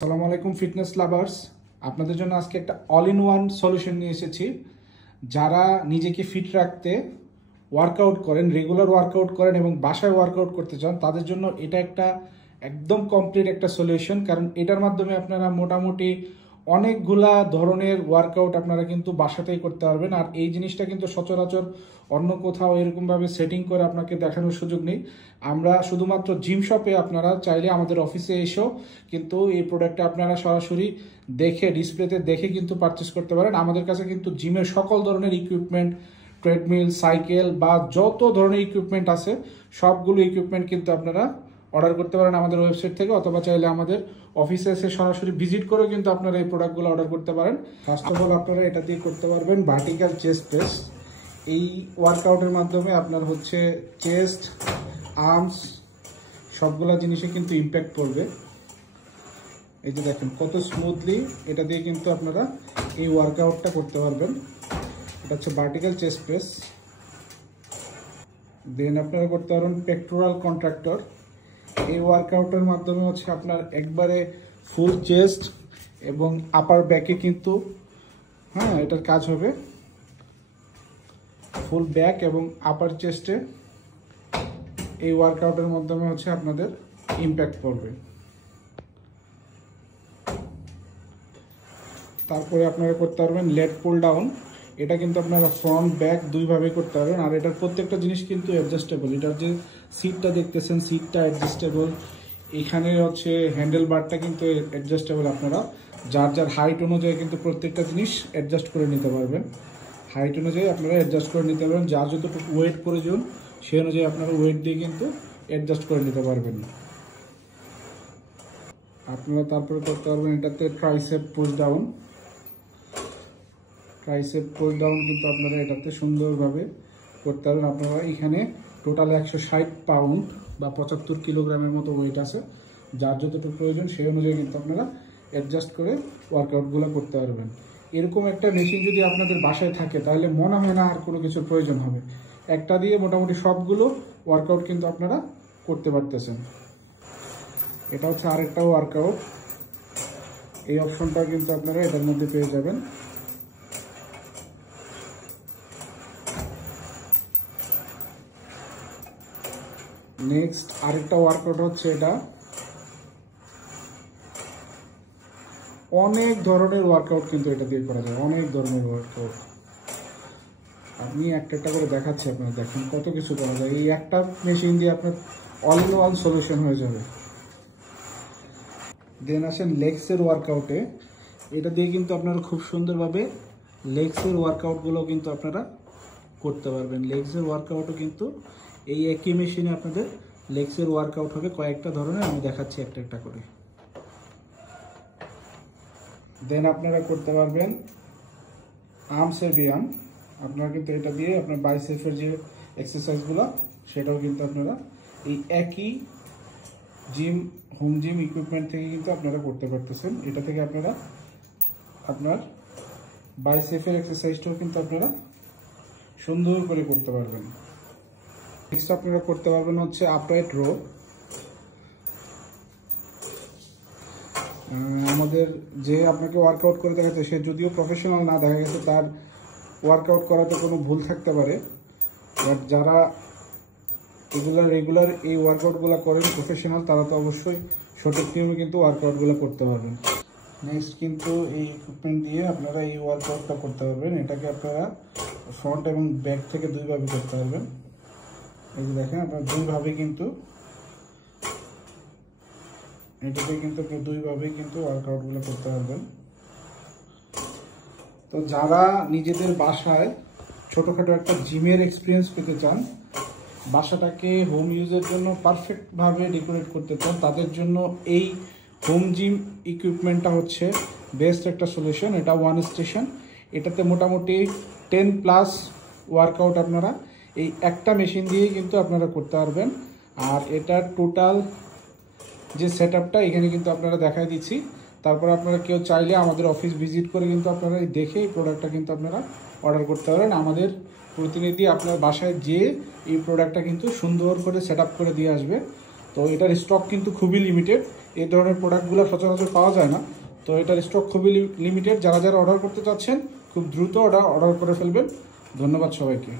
আসসালামু আলাইকুম fitness lovers, আপনাদের জন্য আজকে একটা অল ইন ওয়ান সলিউশন নিয়ে এসেছি। যারা নিজেকে ফিট রাখতে ওয়ার্কআউট করেন, রেগুলার ওয়ার্কআউট করেন এবং বাসায় ওয়ার্কআউট করতে চান, তাদের জন্য এটা একটা একদম কমপ্লিট একটা সলিউশন। কারণ এটার মাধ্যমে আপনারা মোটামুটি অনেকগুলা ধরনের ওয়ার্কআউট আপনারা কিন্তু বাসাতেই করতে পারবেন। আর এই জিনিসটা কিন্তু সচরাচর অন্য কোথাও এরকমভাবে সেটিং করে আপনাকে দেখানোর সুযোগ নেই। আমরা শুধুমাত্র জিম শপে, আপনারা চাইলে আমাদের অফিসে এসেও কিন্তু এই প্রোডাক্টটা আপনারা সরাসরি দেখে, ডিসপ্লেতে দেখে কিন্তু পারচেস করতে পারেন। আমাদের কাছে কিন্তু জিমের সকল ধরনের ইকুইপমেন্ট, ট্রেডমিল, সাইকেল বা যত ধরনের ইকুইপমেন্ট আছে সবগুলো ইকুইপমেন্ট কিন্তু আপনারা অর্ডার করতে পারেন আমাদের ওয়েবসাইট থেকে, অথবা চাইলে আমাদের অফিসে এসে সরাসরি ভিজিট করেও কিন্তু আপনারা এই প্রোডাক্টগুলো অর্ডার করতে পারেন। ফার্স্ট অফ অল আপনারা এটা দিয়ে করতে পারবেন ভার্টিক্যাল চেস্ট প্রেস। এই ওয়ার্কআউটের মাধ্যমে আপনার হচ্ছে চেস্ট, আর্মস সবগুলা জিনিসে কিন্তু ইম্প্যাক্ট পড়বে। এই যে দেখেন কত স্মুথলি এটা দিয়ে কিন্তু আপনারা এই ওয়ার্কআউটটা করতে পারবেন। এটা হচ্ছে ভার্টিক্যাল চেস্ট প্রেস। দেন আপনারা করতে পারবেন পেক্টোরাল কন্ট্রাক্টর। এই ওয়ার্কআউটের মাধ্যমে হচ্ছে আপনার একবারে ফুল চেস্ট এবং আপার ব্যাকে কিন্তু এটার কাজ হবে। ফুল ব্যাক এবং আপার চেস্টে এই ওয়ার্কআউটের মাধ্যমে হচ্ছে আপনাদের ইম্প্যাক্ট পড়বে। তারপরে আপনারা করতে পারবেন লেট পুল ডাউন। এটা কিন্তু আপনারা ফ্রন্ট ব্যাক দুইভাবে করতে পারবেন। আর এটার প্রত্যেকটা জিনিস কিন্তু অ্যাডজাস্টেবল। এটার যে সিটটা দেখতেছেন, সিটটা অ্যাডজাস্টেবল। এখানে হচ্ছে হ্যান্ডেল বারটা কিন্তু অ্যাডজাস্টেবল। আপনারা যার যার হাইট অনুযায়ী কিন্তু প্রত্যেকটা জিনিস অ্যাডজাস্ট করে নিতে পারবেন। হাইট অনুযায়ী আপনারা অ্যাডজাস্ট করে নিতে পারবেন। যার যতটুকু ওয়েট প্রয়োজন সেই অনুযায়ী আপনারা ওয়েট দিয়ে কিন্তু অ্যাডজাস্ট করে নিতে পারবেন। আপনারা তারপরে করতে পারবেন এটাতে tricep push down. Tricep push down কিন্তু আপনারা এটাতে সুন্দরভাবে করতে পারবেন। আপনারা এখানে টোটাল 160 পাউন্ড বা 75 কিলোগ্রামের মতো ওয়েট আছে। যার যতটুকু প্রয়োজন সেই অনুযায়ী কিন্তু আপনারা অ্যাডজাস্ট করে ওয়ার্কআউটগুলো করতে পারবেন। এরকম একটা মেশিন যদি আপনাদের বাসায় থাকে তাহলে মনে হয় না আর কোনো কিছুর প্রয়োজন হবে। একটা দিয়ে মোটামুটি সবগুলো ওয়ার্কআউট কিন্তু আপনারা করতে পারতেছেন। এটা হচ্ছে আরেকটা ওয়ার্কআউট। এই অপশনটা কিন্তু আপনারা এটার মধ্যে পেয়ে যাবেন। নেক্সট আরেকটা ওয়ার্কআউট হচ্ছে এটা। অনেক ধরনের ওয়ার্কআউট কিন্তু এটা দিয়ে করা যায়, অনেক ধরনের ওয়ার্কআউট। আমি একটা একটা করে দেখাচ্ছি, আপনারা দেখেন কত কিছু করা যায়। এই একটা মেশিন দিয়ে আপনার অল ইন ওয়ান সলিউশন হয়ে যাবে। দেন আসেন লেগসের ওয়ার্কআউটে। এটা দিয়ে কিন্তু আপনারা খুব সুন্দরভাবে লেগসের ওয়ার্কআউটগুলো কিন্তু আপনারা করতে পারবেন। লেগসের ওয়ার্কআউটও কিন্তু এই একই মেশিনে আপনাদের লেগসের ওয়ার্কআউট হবে কয়েকটা ধরনের, আমি দেখাচ্ছি একটা একটা করে। দেন আপনারা করতে পারবেন আর্মসের ব্যায়াম। আপনারা কিন্তু এটা দিয়ে আপনার বাইসেপের যে এক্সারসাইজগুলো সেটাও কিন্তু আপনারা এই একই হোম জিম ইকুইপমেন্ট থেকে কিন্তু আপনারা করতে পারতেছেন। এটা থেকে আপনারা আপনার বাইসেপের এক্সারসাইজটাও কিন্তু আপনারা সুন্দর করে করতে পারবেন। নেক্সট আপনারা করতে পারবেন হচ্ছে আপরাইট রো। আমাদের যে আপনাকে ওয়ার্কআউট করে দেখাচ্ছে সে যদিও প্রফেশনাল না, দেখা গেছে তার ওয়ার্কআউট করাতে কোনো ভুল থাকতে পারে, বাট যারা এগুলা রেগুলার এই ওয়ার্কআউটগুলো করেন প্রফেশনাল, তারা তো অবশ্যই সঠিক নিয়মে কিন্তু ওয়ার্কআউটগুলো করতে পারবেন। নেক্সট কিন্তু এই ইকুইপমেন্ট দিয়ে আপনারা এই ওয়ার্কআউটটা করতে পারবেন। এটাকে আপনারা ফ্রন্ট এবং ব্যাক থেকে দুইভাবে করতে পারবেন। এই যে দেখেন আপনারা দুইভাবে কিন্তু এটাতে কিন্তু আপনি দুইভাবে কিন্তু ওয়ার্কআউটগুলো করতে পারবেন। তো যারা নিজেদের বাসায় ছোটোখাটো একটা জিমের এক্সপিরিয়েন্স পেতে চান, বাসাটাকে হোম ইউজের জন্য পারফেক্টভাবে ডেকোরেট করতে চান, তাদের জন্য এই হোম জিম ইকুইপমেন্টটা হচ্ছে বেস্ট একটা সলিউশন। এটা ওয়ান স্টেশন। এটাতে মোটামুটি 10+ ওয়ার্কআউট আপনারা এই একটা মেশিন দিয়েই কিন্তু আপনারা করতে পারবেন। আর এটার টোটাল যে সেট আপটা এখানে কিন্তু আপনারা দেখাই দিচ্ছি। তারপর আপনারা কেউ চাইলে আমাদের অফিস ভিজিট করে কিন্তু আপনারা দেখে এই প্রোডাক্টটা কিন্তু আপনারা অর্ডার করতে পারেন। আমাদের প্রতিনিধি আপনার বাসায় যেয়ে এই প্রোডাক্টটা কিন্তু সুন্দর করে সেট আপ করে দিয়ে আসবে। তো তো এটার স্টক কিন্তু খুবই লিমিটেড, এই ধরনের প্রোডাক্টগুলো সচরাচর পাওয়া যায় না। তো এটার স্টক খুবই লিমিটেড, যারা যারা অর্ডার করতে চাচ্ছেন খুব দ্রুত অর্ডার করে ফেলবেন। ধন্যবাদ সবাইকে।